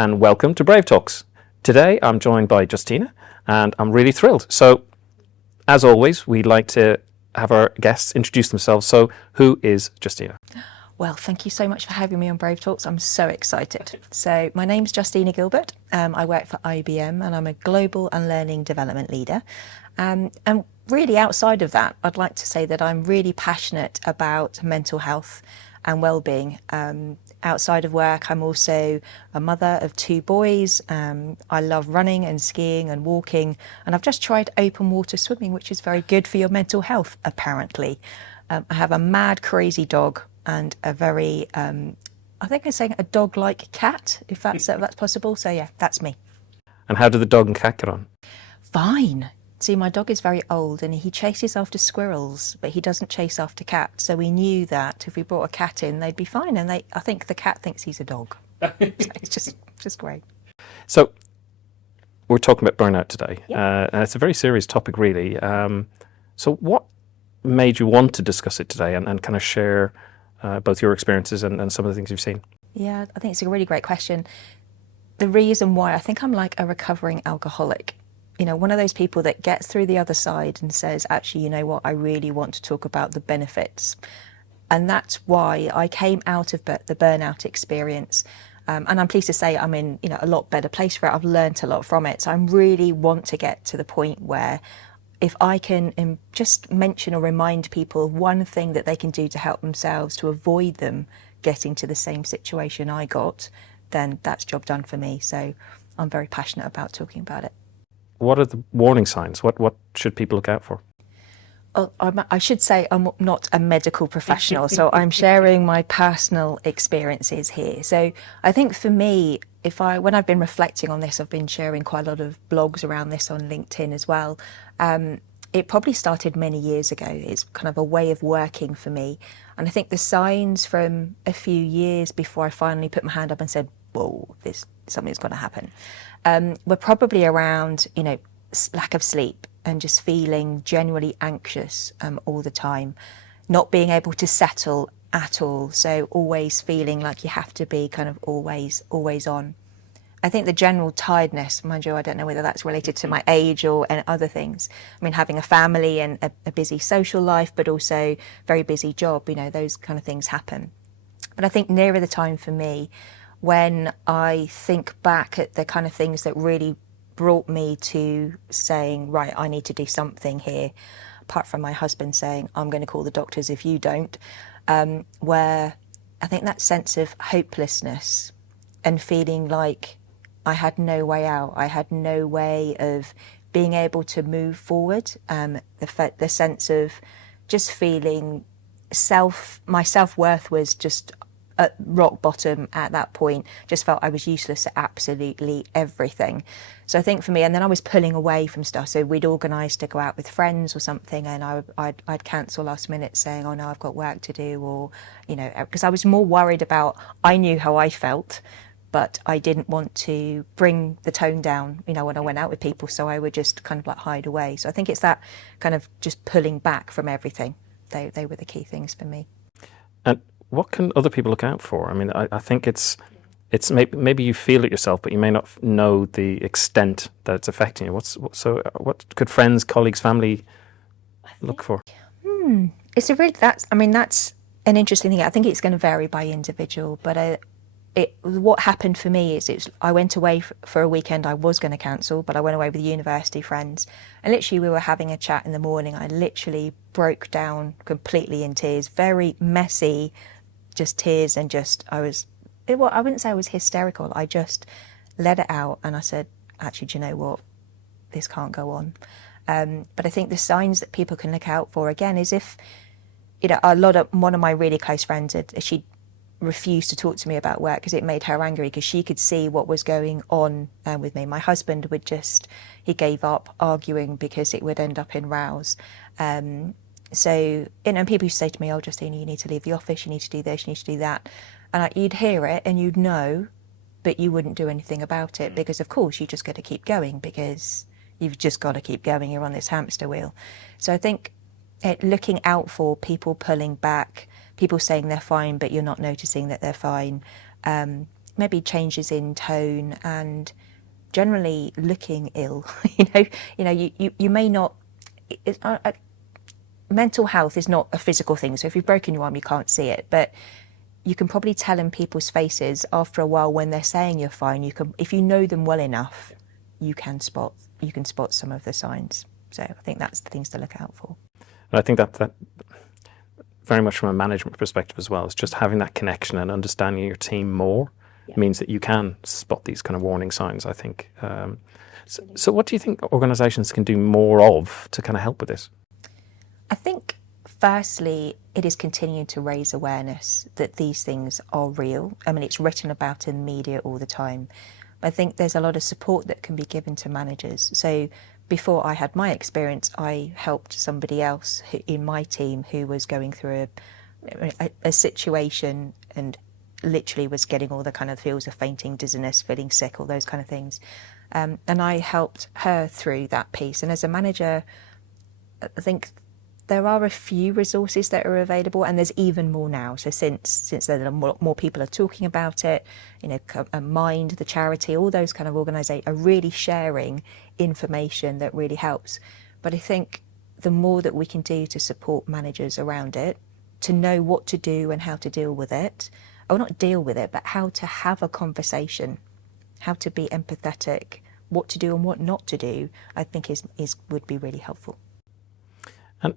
and welcome to Brave Talks. Today I'm joined by Justina and I'm really thrilled. So, as always, we like to have our guests introduce themselves. So, who is Justina? Well, thank you so much for having me on Brave Talks. I'm so excited. So my name's Justina Gillbert. I work for IBM and I'm a global and learning development leader. And really outside of that, I'd like to say that I'm really passionate about mental health and well-being. Outside of work, I'm also a mother of 2 boys. I love running and skiing and walking. And I've just tried open water swimming, which is very good for your mental health, apparently. I have a mad, crazy dog and a very, I think I'm saying a dog-like cat, if that's possible. So yeah, that's me. And how do the dog and cat get on? Fine. See, my dog is very old and he chases after squirrels, but he doesn't chase after cats. So we knew that if we brought a cat in, they'd be fine. And I think the cat thinks he's a dog. So it's just great. So we're talking about burnout today, Yep. and it's a very serious topic, really. So what made you want to discuss it today and kind of share both your experiences and some of the things you've seen? Yeah, I think it's a really great question. The reason why, I think I'm like a recovering alcoholic. You know, one of those people that gets through the other side and says, actually, you know what, I really want to talk about the benefits. And that's why I came out of the burnout experience. And I'm pleased to say I'm in, a lot better place for it. I've learned a lot from it. So I really want to get to the point where if I can just mention or remind people of one thing that they can do to help themselves to avoid them getting to the same situation I got, then that's job done for me. So I'm very passionate about talking about it. What are the warning signs? What should people look out for? I should say I'm not a medical professional, so I'm sharing my personal experiences here. So I think for me, when I've been reflecting on this, I've been sharing quite a lot of blogs around this on LinkedIn as well. It probably started many years ago. It's kind of a way of working for me. And I think the signs from a few years before I finally put my hand up and said, whoa, something's going to happen, were probably around, lack of sleep and just feeling genuinely anxious all the time, not being able to settle at all. So always feeling like you have to be kind of always on. I think the general tiredness, mind you, I don't know whether that's related to my age or other things. I mean, having a family and a busy social life, but also very busy job, those kind of things happen. But I think nearer the time for me, when I think back at the kind of things that really brought me to saying, right, I need to do something here, apart from my husband saying, I'm going to call the doctors if you don't, where I think that sense of hopelessness and feeling like I had no way out, I had no way of being able to move forward, the sense of just feeling my self-worth was just at rock bottom at that point, just felt I was useless at absolutely everything. So I think for me, and then I was pulling away from stuff. So we'd organised to go out with friends or something, and I'd cancel last minute saying, oh no, I've got work to do, or, because I was more worried about, I knew how I felt, but I didn't want to bring the tone down, when I went out with people. So I would just kind of like hide away. So I think it's that kind of just pulling back from everything. They were the key things for me. And what can other people look out for? I mean, I think it's maybe you feel it yourself, but you may not know the extent that it's affecting you. What could friends, colleagues, family look for? That's an interesting thing. I think it's going to vary by individual, but what happened for me is I went away for a weekend. I was going to cancel, but I went away with university friends, and literally we were having a chat in the morning. I literally broke down completely in tears, very messy, just tears, and I wouldn't say I was hysterical. I just let it out, and I said, actually, do you know what? This can't go on. But I think the signs that people can look out for, again, is if, one of my really close friends, she refused to talk to me about work because it made her angry, because she could see what was going on with me. My husband he gave up arguing because it would end up in rows. So, people used to say to me, oh, Justina, you need to leave the office, you need to do this, you need to do that. And you'd hear it and you'd know, but you wouldn't do anything about it, because of course you just got to keep going, because you've just got to keep going. You're on this hamster wheel. So I think looking out for people pulling back, people saying they're fine, but you're not noticing that they're fine. maybe changes in tone and generally looking ill. You may not. Mental health is not a physical thing. So if you've broken your arm, you can't see it, but you can probably tell in people's faces after a while when they're saying you're fine. You can, if you know them well enough, you can spot some of the signs. So I think that's the things to look out for. And I think that very much from a management perspective as well, is just having that connection and understanding your team more means that you can spot these kind of warning signs, I think. So what do you think organisations can do more of to kind of help with this? I think, firstly, it is continuing to raise awareness that these things are real. I mean, it's written about in the media all the time. I think there's a lot of support that can be given to managers. So before I had my experience, I helped somebody else in my team who was going through a situation and literally was getting all the kind of feels of fainting, dizziness, feeling sick, all those kind of things. And I helped her through that piece. And as a manager, I think there are a few resources that are available, and there's even more now. So since there are more people are talking about it, Mind, the charity, all those kind of organisations are really sharing information that really helps. But I think the more that we can do to support managers around it, to know what to do and how to deal with it, or not deal with it, but how to have a conversation, how to be empathetic, what to do and what not to do, I think would be really helpful. And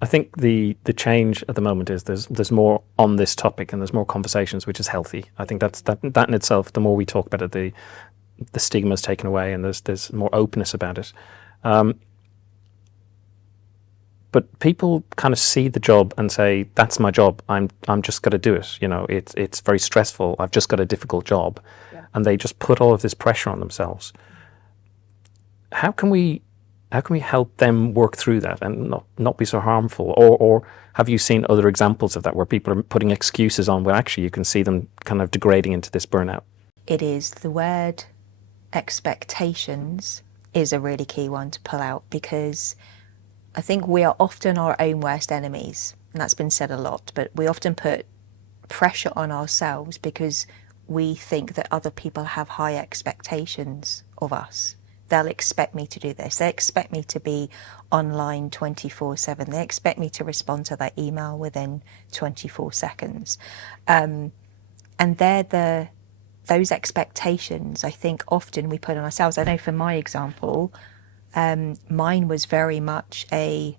I think the change at the moment is there's more on this topic and there's more conversations, which is healthy. I think that in itself, the more we talk about it, the stigma is taken away and there's more openness about it. But people kind of see the job and say, "That's my job. I'm just got to do it." It's very stressful. I've just got a difficult job, and they just put all of this pressure on themselves. How can we help them work through that and not be so harmful? Or have you seen other examples of that where people are putting excuses on where actually you can see them kind of degrading into this burnout? It is the word expectations is a really key one to pull out, because I think we are often our own worst enemies, and that's been said a lot, but we often put pressure on ourselves because we think that other people have high expectations of us. They'll expect me to do this. They expect me to be online 24/7. They expect me to respond to that email within 24 seconds. And those expectations, I think, often we put on ourselves. I know for my example, mine was very much I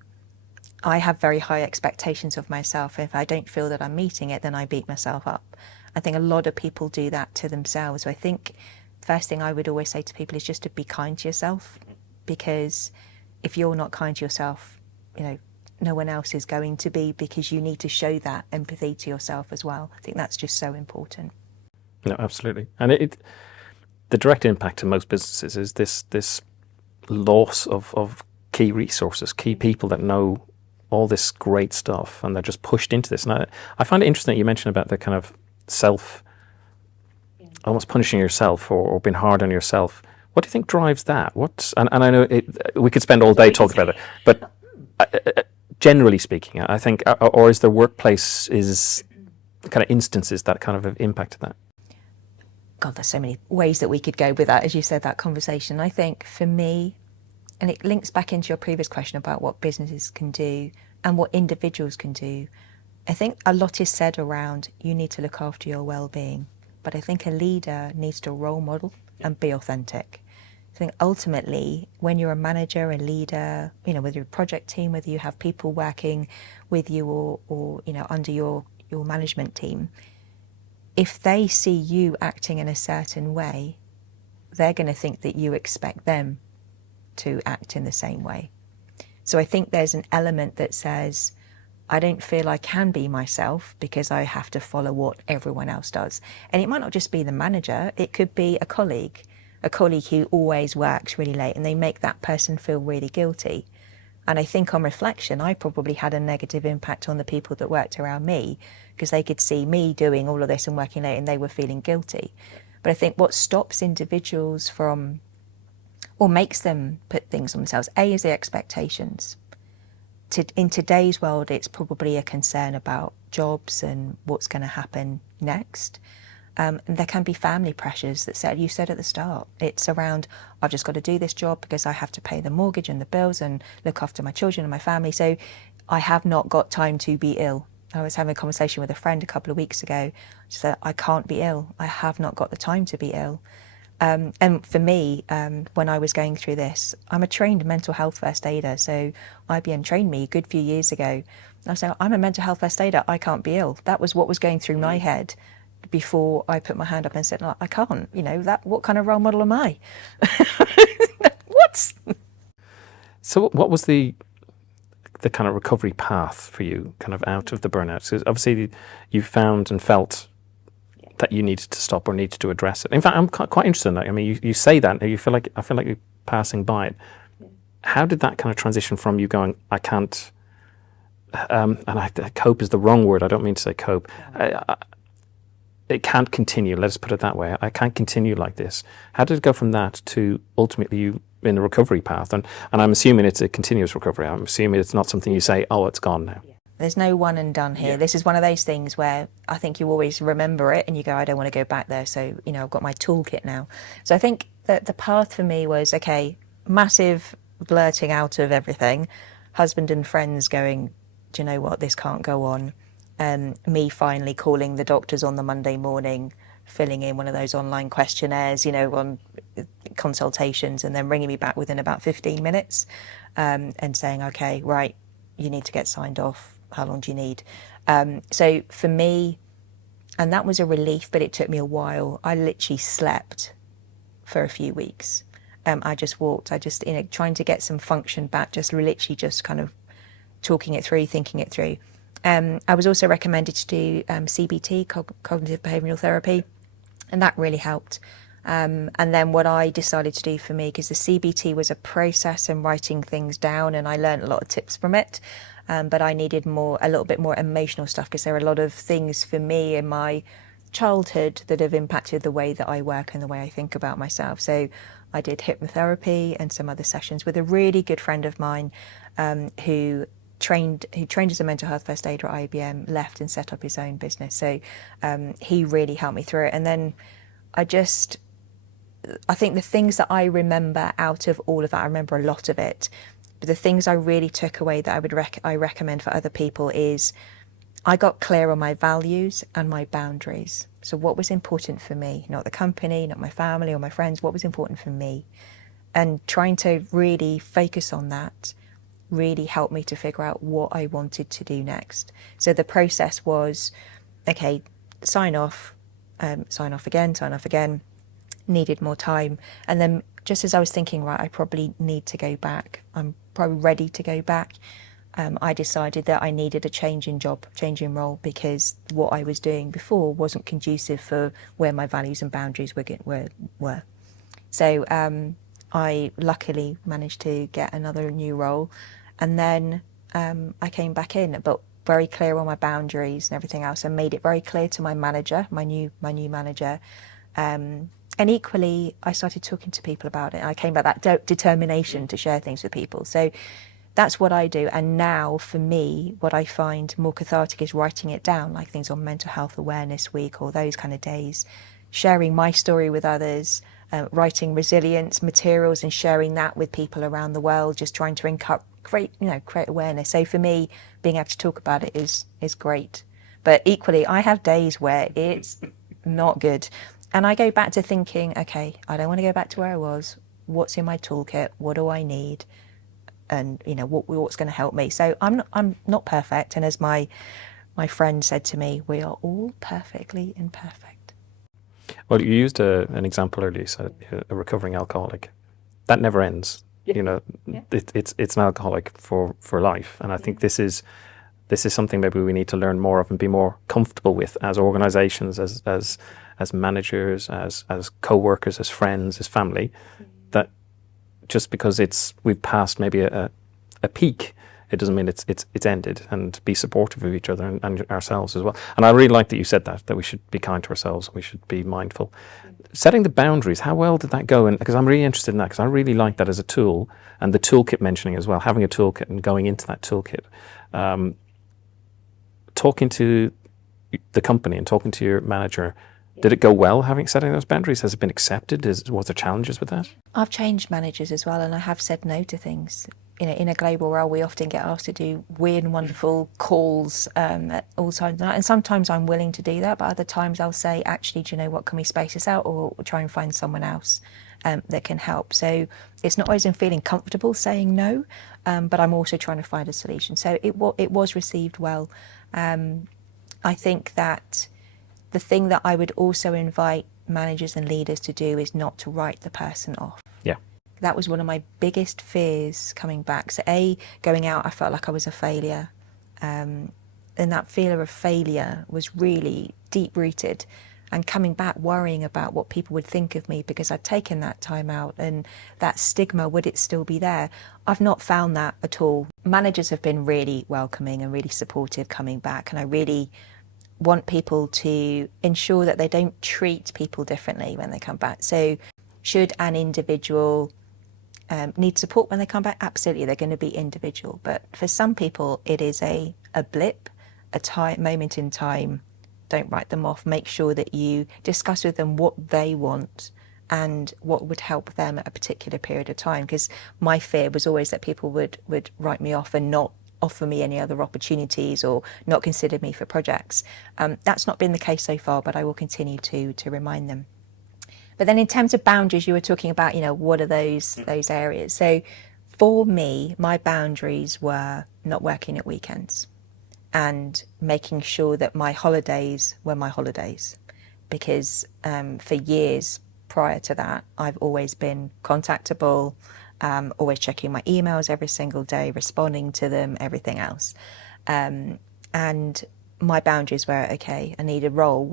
have very high expectations of myself. If I don't feel that I'm meeting it, then I beat myself up. I think a lot of people do that to themselves. So I think first thing I would always say to people is just to be kind to yourself, because if you're not kind to yourself, no one else is going to be, because you need to show that empathy to yourself as well. I think that's just so important. No, absolutely. And the direct impact to most businesses is this loss of key resources, key people that know all this great stuff, and they're just pushed into this. And I find it interesting that you mentioned about the kind of almost punishing yourself or being hard on yourself. What do you think drives that? And I know we could spend all day talking about it, but generally speaking, I think, or is the workplace kind of instances that kind of have impacted that? God, there's so many ways that we could go with that, as you said, that conversation. I think for me, and it links back into your previous question about what businesses can do and what individuals can do, I think a lot is said around you need to look after your well-being. But I think a leader needs to role model and be authentic. I think ultimately, when you're a manager, a leader, whether you're a project team, whether you have people working with you or under your management team, if they see you acting in a certain way, they're going to think that you expect them to act in the same way. So I think there's an element that says, I don't feel I can be myself because I have to follow what everyone else does. And it might not just be the manager, it could be a colleague who always works really late, and they make that person feel really guilty. And I think on reflection, I probably had a negative impact on the people that worked around me, because they could see me doing all of this and working late and they were feeling guilty. But I think what stops individuals from, or makes them put things on themselves, is the expectations. In today's world, it's probably a concern about jobs and what's going to happen next. And there can be family pressures that said, you said at the start, it's around, I've just got to do this job because I have to pay the mortgage and the bills and look after my children and my family. So I have not got time to be ill. I was having a conversation with a friend a couple of weeks ago. She said, I can't be ill. I have not got the time to be ill. And for me, when I was going through this, I'm a trained mental health first aider. So IBM trained me a good few years ago. I said, I'm a mental health first aider. I can't be ill. That was what was going through my head before I put my hand up and said, no, I can't. What kind of role model am I? What? So what was the kind of recovery path for you, kind of out of the burnout? So obviously you found and felt that you needed to stop or needed to address it. In fact, I'm quite interested in that. I mean, you say that, and I feel like you're passing by it. How did that kind of transition from you going, I can't, cope is the wrong word. I don't mean to say cope. It can't continue. Let's put it that way. I can't continue like this. How did it go from that to ultimately you in the recovery path? And I'm assuming it's a continuous recovery. I'm assuming it's not something you say, oh, it's gone now. There's no one and done here. Yeah. This is one of those things where I think you always remember it and you go, I don't want to go back there. So, I've got my toolkit now. So I think that the path for me was, okay, massive blurting out of everything, husband and friends going, do you know what, this can't go on. Me finally calling the doctors on the Monday morning, filling in one of those online questionnaires, on consultations, and then ringing me back within about 15 minutes and saying, okay, right, you need to get signed off. How long do you need? So for me, and that was a relief, but it took me a while. I literally slept for a few weeks. I just walked. Trying to get some function back, just kind of talking it through, thinking it through. I was also recommended to do CBT, cognitive behavioural therapy, and that really helped. And then what I decided to do for me, because the CBT was a process and writing things down, and I learned a lot of tips from it, but I needed a little bit more emotional stuff, because there are a lot of things for me in my childhood that have impacted the way that I work and the way I think about myself. So I did hypnotherapy and some other sessions with a really good friend of mine who trained as a mental health first aider at IBM, left and set up his own business. So he really helped me through it. And then I think the things that I remember out of all of that, I remember a lot of it, but the things I really took away that I recommend for other people is I got clear on my values and my boundaries. So what was important for me, not the company, not my family or my friends, what was important for me? And trying to really focus on that really helped me to figure out what I wanted to do next. So the process was, okay, sign off again, needed more time. And then just as I was thinking, right, I probably need to go back, I'm probably ready to go back, I decided that I needed a change in role, because what I was doing before wasn't conducive for where my values and boundaries were. So I luckily managed to get another new role, and then I came back in, but very clear on my boundaries and everything else, and made it very clear to my manager, my new manager. And equally, I started talking to people about it. I came back that determination to share things with people. So that's what I do. And now, for me, what I find more cathartic is writing it down, like things on Mental Health Awareness Week or those kind of days, sharing my story with others, writing resilience materials and sharing that with people around the world, just trying to create awareness. So for me, being able to talk about it is great. But equally, I have days where it's not good. And I go back to thinking, okay, I don't want to go back to where I was. What's in my toolkit? What do I need? And what's going to help me? So I'm not perfect. And as my friend said to me, we are all perfectly imperfect. Well, you used an example earlier, so a recovering alcoholic. That never ends. Yeah. It's an alcoholic for life. And I think this is something maybe we need to learn more of and be more comfortable with as organizations, as managers, as co-workers, as friends, as family, that just because we've passed maybe a peak, it doesn't mean it's ended, and be supportive of each other and ourselves as well. And I really like that you said that we should be kind to ourselves, we should be mindful. Setting the boundaries, how well did that go? And because I'm really interested in that, because I really like that as a tool, and the toolkit mentioning as well, having a toolkit and going into that toolkit. Talking to the company and talking to your manager Did it go well, setting those boundaries? Has it been accepted? Was there challenges with that? I've changed managers as well, and I have said no to things. In a global role, we often get asked to do weird and wonderful calls at all times of the night, and sometimes I'm willing to do that, but other times I'll say, actually, do you know what, can we space this out, or try and find someone else that can help. So it's not always in feeling comfortable saying no, but I'm also trying to find a solution. So it was received well. I think that the thing that I would also invite managers and leaders to do is not to write the person off. Yeah. That was one of my biggest fears coming back. So going out, I felt like I was a failure. And that fear of failure was really deep rooted. And coming back, worrying about what people would think of me because I'd taken that time out, and that stigma, would it still be there? I've not found that at all. Managers have been really welcoming and really supportive coming back. And I really want people to ensure that they don't treat people differently when they come back. So should an individual need support when they come back? Absolutely, they're going to be individual. But for some people, it is a blip, a moment in time. Don't write them off. Make sure that you discuss with them what they want and what would help them at a particular period of time. Because my fear was always that people would write me off and not offer me any other opportunities or not consider me for projects. That's not been the case so far, but I will continue to remind them. But then in terms of boundaries, you were talking about, what are those areas? So for me, my boundaries were not working at weekends and making sure that my holidays were my holidays. Because for years prior to that, I've always been contactable, always checking my emails every single day, responding to them, everything else. And my boundaries were, okay, I need a role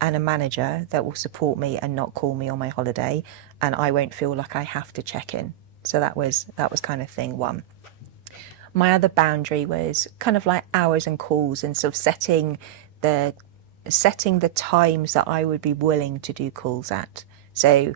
and a manager that will support me and not call me on my holiday, and I won't feel like I have to check in. So that was kind of thing one. My other boundary was kind of like hours and calls and sort of setting the times that I would be willing to do calls at. So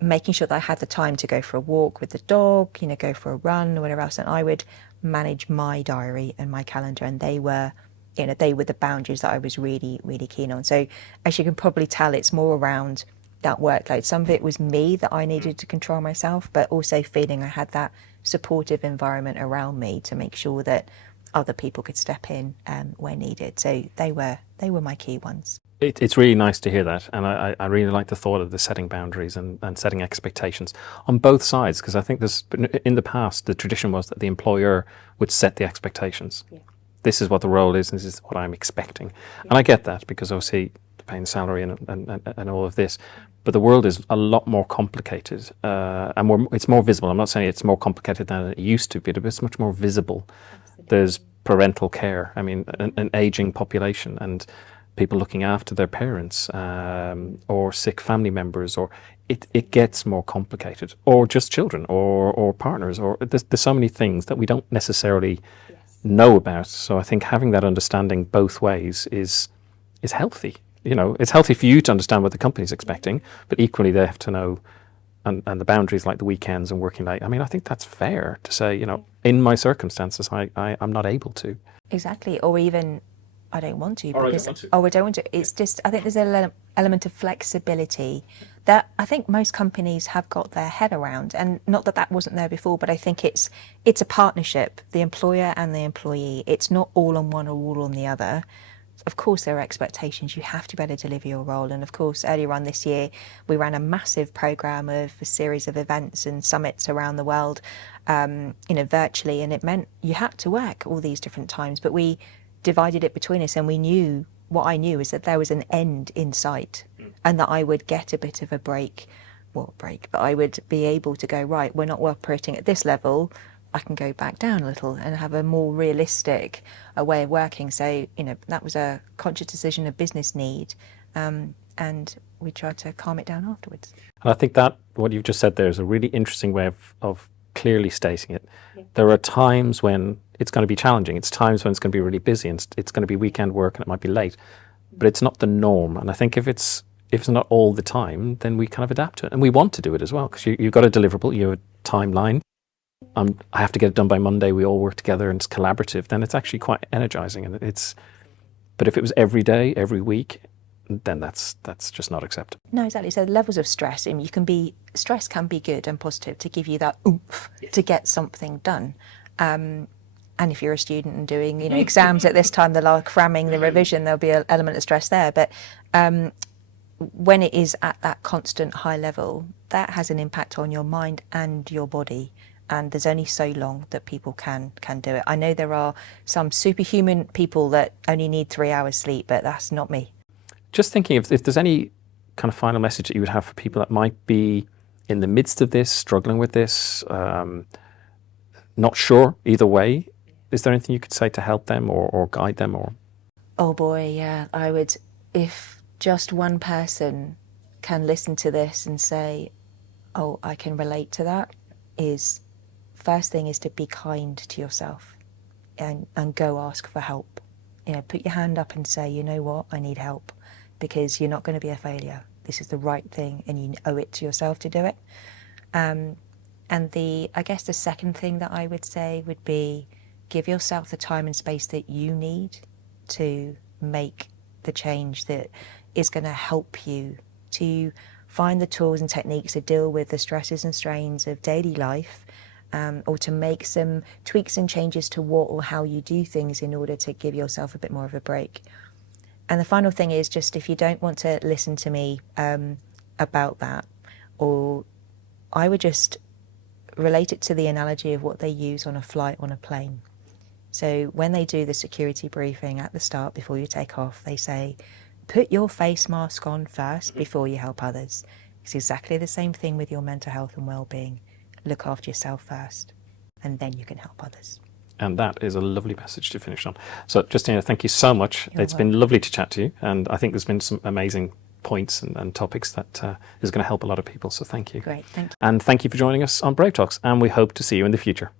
making sure that I had the time to go for a walk with the dog, go for a run or whatever else, and I would manage my diary and my calendar, and they were the boundaries that I was really, really keen on. So as you can probably tell, it's more around that workload. Some of it was me that I needed to control myself, but also feeling I had that supportive environment around me to make sure that other people could step in where needed. So they were my key ones. It's really nice to hear that, and I really like the thought of the setting boundaries and setting expectations on both sides, because I think in the past the tradition was that the employer would set the expectations. Yeah. This is what the role is, and this is what I'm expecting. Yeah. And I get that, because obviously paying salary and all of this, but the world is a lot more complicated and it's more visible. I'm not saying it's more complicated than it used to be, but it's much more visible. Absolutely. There's parental care, an aging population, and people looking after their parents or sick family members, or it gets more complicated, or just children or partners, or there's so many things that we don't necessarily know about. So I think having that understanding both ways is healthy. It's healthy for you to understand what the company's expecting, but equally they have to know and the boundaries, like the weekends and working late. I think that's fair to say, in my circumstances, I'm not able to. Exactly. Or even I don't want to. Or I don't want to. I don't want to. It's just, I think there's an element of flexibility that I think most companies have got their head around. And not that wasn't there before, but I think it's a partnership, the employer and the employee. It's not all on one or all on the other. Of course, there are expectations. You have to be able to deliver your role. And of course, earlier on this year, we ran a massive program of a series of events and summits around the world, virtually. And it meant you had to work all these different times, but we divided it between us, and what I knew is that there was an end in sight, and that I would get a bit of a break, but I would be able to go, right, we're not operating at this level, I can go back down a little and have a more realistic way of working. So, that was a conscious decision, a business need, and we tried to calm it down afterwards. And I think that what you've just said there is a really interesting way of clearly stating it. Yeah. There are times when it's going to be challenging. It's times when it's going to be really busy, and it's going to be weekend work, and it might be late, but it's not the norm. And I think if it's not all the time, then we kind of adapt to it, and we want to do it as well, because you've got a deliverable, you have a timeline. I have to get it done by Monday. We all work together, and it's collaborative. Then it's actually quite energizing, but if it was every day, every week, then that's just not acceptable. No, exactly. So levels of stress, I mean, stress can be good and positive to give you that oomph to get something done. And if you're a student and doing, exams at this time, the cramming, the revision, there'll be an element of stress there. But when it is at that constant high level, that has an impact on your mind and your body. And there's only so long that people can do it. I know there are some superhuman people that only need 3 hours sleep, but that's not me. Just thinking if there's any kind of final message that you would have for people that might be in the midst of this, struggling with this, not sure either way, is there anything you could say to help them or guide them? Or Oh boy, yeah. I would, if just one person can listen to this and say, oh, I can relate to that, first thing is to be kind to yourself and go ask for help. Put your hand up and say, you know what, I need help, because you're not going to be a failure. This is the right thing and you owe it to yourself to do it. And I guess the second thing that I would say would be give yourself the time and space that you need to make the change that is going to help you to find the tools and techniques to deal with the stresses and strains of daily life, or to make some tweaks and changes to what or how you do things in order to give yourself a bit more of a break. And the final thing is just, if you don't want to listen to me about that, or I would just relate it to the analogy of what they use on a flight on a plane. So when they do the security briefing at the start before you take off, they say, put your face mask on first before you help others. It's exactly the same thing with your mental health and well-being. Look after yourself first, and then you can help others. And that is a lovely message to finish on. So, Justina, thank you so much. You're It's been lovely to chat to you, and I think there's been some amazing points and topics that is going to help a lot of people. So thank you. Great, thank you. And thank you for joining us on Brave Talks, and we hope to see you in the future.